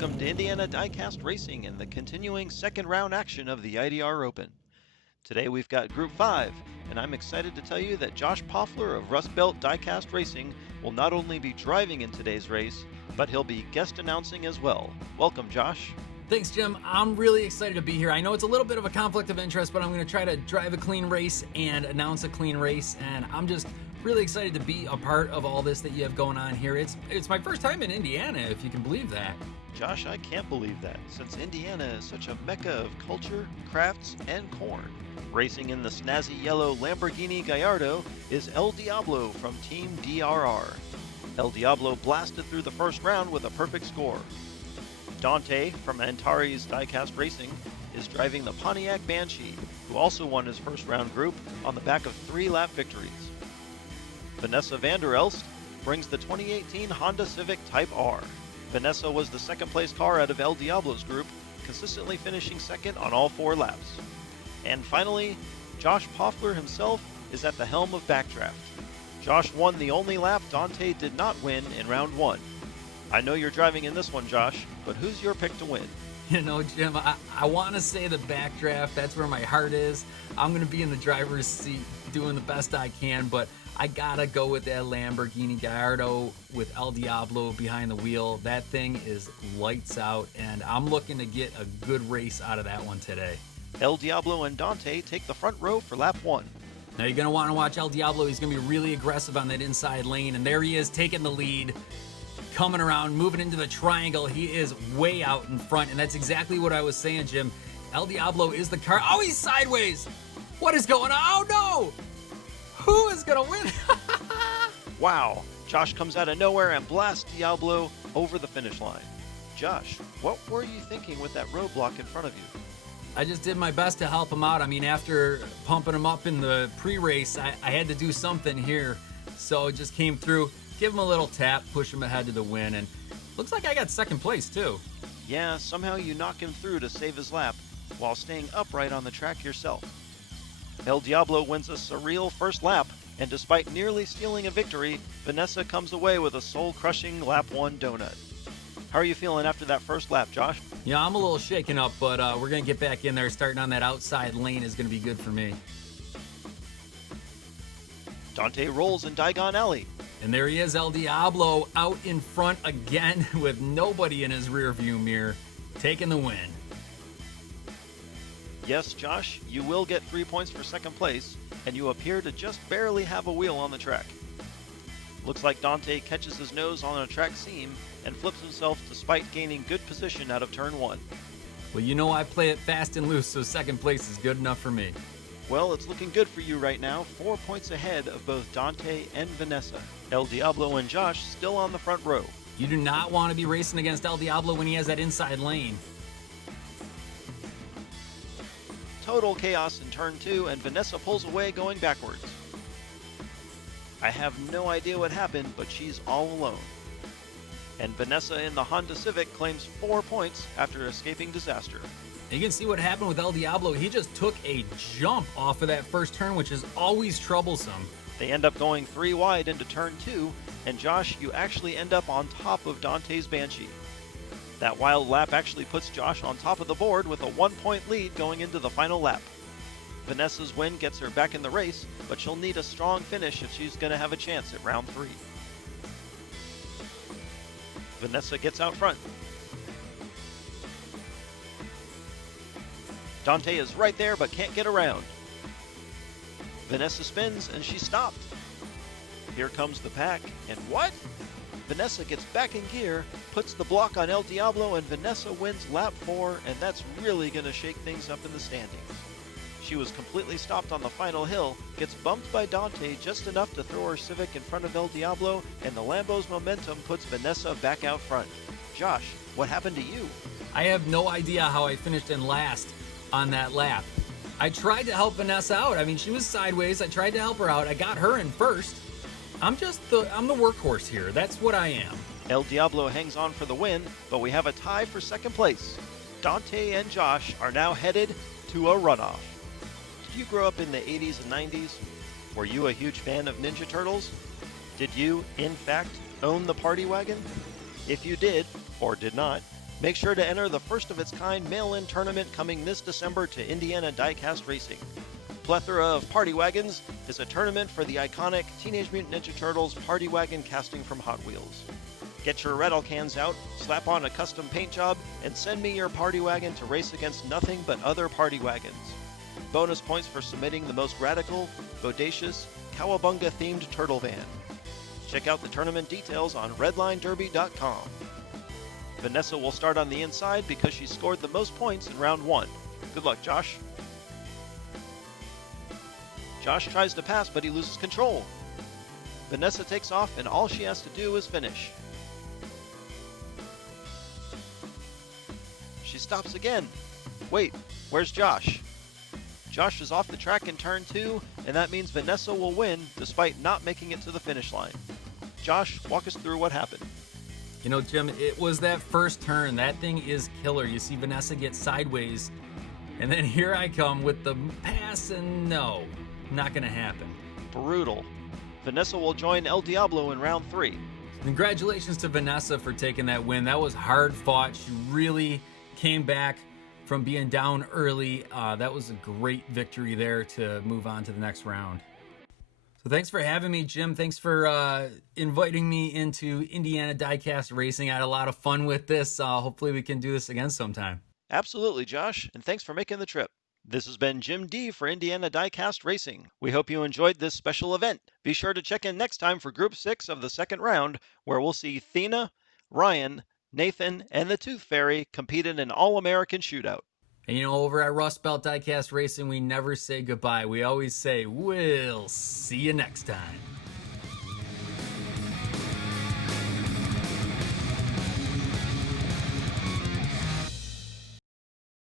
welcome to Indiana Diecast Racing and the continuing second round action of the IDR Open. Today we've got Group 5, and I'm excited to tell you that Josh Poffler of Rust Belt Diecast Racing will not only be driving in today's race, but he'll be guest announcing as well. Welcome, Josh. Thanks, Jim. I'm really excited to be here. I know it's a little bit of a conflict of interest, but I'm going to try to drive a clean race and announce a clean race, and I'm just really excited to be a part of all this that you have going on here. It's my first time in Indiana, if you can believe that. Josh, I can't believe that, since Indiana is such a mecca of culture, crafts, and corn. Racing in the snazzy yellow Lamborghini Gallardo is El Diablo from Team DRR. El Diablo blasted through the first round with a perfect score. Dante from Antares Diecast Racing is driving the Pontiac Banshee, who also won his first round group on the back of 3-lap victories. Vanessa Vanderelst brings the 2018 Honda Civic Type R. Vanessa was the second place car out of El Diablo's group, consistently finishing second on all 4 laps. And finally, Josh Poffler himself is at the helm of Backdraft. Josh won the only lap Dante did not win in round 1. I know you're driving in this one, Josh, but who's your pick to win? You know, Jim, I want to say the Backdraft. That's where my heart is. I'm going to be in the driver's seat doing the best I can, but I gotta go with that Lamborghini Gallardo with El Diablo behind the wheel. That thing is lights out, and I'm looking to get a good race out of that one today. El Diablo and Dante take the front row for lap 1. Now you're gonna want to watch El Diablo. He's gonna be really aggressive on that inside lane, and there he is taking the lead, coming around, moving into the triangle. He is way out in front, and that's exactly what I was saying, Jim. El Diablo is the car. Oh, he's sideways. What is going on? Oh no! Who is gonna win? Wow, Josh comes out of nowhere and blasts Diablo over the finish line. Josh, what were you thinking with that roadblock in front of you? I just did my best to help him out. I mean, after pumping him up in the pre-race, I had to do something here. So it just came through, give him a little tap, push him ahead to the win, and looks like I got second place too. Yeah, somehow you knock him through to save his lap while staying upright on the track yourself. El Diablo wins a surreal first lap, and despite nearly stealing a victory, Vanessa comes away with a soul-crushing lap 1 donut. How are you feeling after that first lap, Josh? Yeah, I'm a little shaken up, but we're going to get back in there. Starting on that outside lane is going to be good for me. Dante rolls in Diagon Alley. And there he is, El Diablo, out in front again with nobody in his rearview mirror, taking the win. Yes, Josh, you will get 3 points for second place, and you appear to just barely have a wheel on the track. Looks like Dante catches his nose on a track seam and flips himself despite gaining good position out of turn 1. Well, you know I play it fast and loose, so second place is good enough for me. Well, it's looking good for you right now, 4 points ahead of both Dante and Vanessa. El Diablo and Josh still on the front row. You do not want to be racing against El Diablo when he has that inside lane. Total chaos in turn 2, and Vanessa pulls away going backwards. I have no idea what happened, but she's all alone. And Vanessa in the Honda Civic claims 4 points after escaping disaster. And you can see what happened with El Diablo. He just took a jump off of that first turn, which is always troublesome. They end up going 3 wide into turn 2, and Josh, you actually end up on top of Dante's Banshee. That wild lap actually puts Josh on top of the board with a 1-point lead going into the final lap. Vanessa's win gets her back in the race, but she'll need a strong finish if she's going to have a chance at round 3. Vanessa gets out front. Dante is right there but can't get around. Vanessa spins and she's stopped. Here comes the pack, and what? Vanessa gets back in gear, puts the block on El Diablo, and Vanessa wins lap 4, and that's really going to shake things up in the standings. She was completely stopped on the final hill, gets bumped by Dante just enough to throw her Civic in front of El Diablo, and the Lambo's momentum puts Vanessa back out front. Josh, what happened to you? I have no idea how I finished in last on that lap. I tried to help Vanessa out. I mean, she was sideways. I tried to help her out. I got her in first. I'm the workhorse here. That's what I am. El Diablo hangs on for the win, but we have a tie for second place. Dante and Josh are now headed to a runoff. Did you grow up in the 80s and 90s? Were you a huge fan of Ninja Turtles? Did you, in fact, own the Party Wagon? If you did, or did not, Make sure to enter the first of its kind mail-in tournament coming this December to Indiana Diecast Racing. Plethora of Party Wagons is a tournament for the iconic Teenage Mutant Ninja Turtles Party Wagon casting from Hot Wheels. Get your rattle cans out, slap on a custom paint job, and send me your party wagon to race against nothing but other party wagons. Bonus points for submitting the most radical, bodacious, cowabunga-themed turtle van. Check out the tournament details on redlinederby.com. Vanessa will start on the inside because she scored the most points in round 1. Good luck, Josh. Josh tries to pass, but he loses control. Vanessa takes off, and all she has to do is finish. She stops again. Wait, where's Josh? Josh is off the track in turn 2, and that means Vanessa will win despite not making it to the finish line. Josh, walk us through what happened. You know, Jim, it was that first turn. That thing is killer. You see Vanessa get sideways, and then here I come with the pass, and no, not going to happen. Brutal. Vanessa will join El Diablo in round 3. Congratulations to Vanessa for taking that win. That was hard fought. She really came back from being down early. That was a great victory there to move on to the next round. So thanks for having me, Jim. Thanks for inviting me into Indiana Diecast Racing. I had a lot of fun with this. Hopefully we can do this again sometime. Absolutely, Josh, and thanks for making the trip. This has been Jim D for Indiana Diecast Racing. We hope you enjoyed this special event. Be sure to check in next time for Group 6 of the second round, where we'll see Thena, Ryan, Nathan, and the Tooth Fairy compete in an all-American shootout. And you know, over at Rust Belt Diecast Racing, we never say goodbye. We always say, we'll see you next time.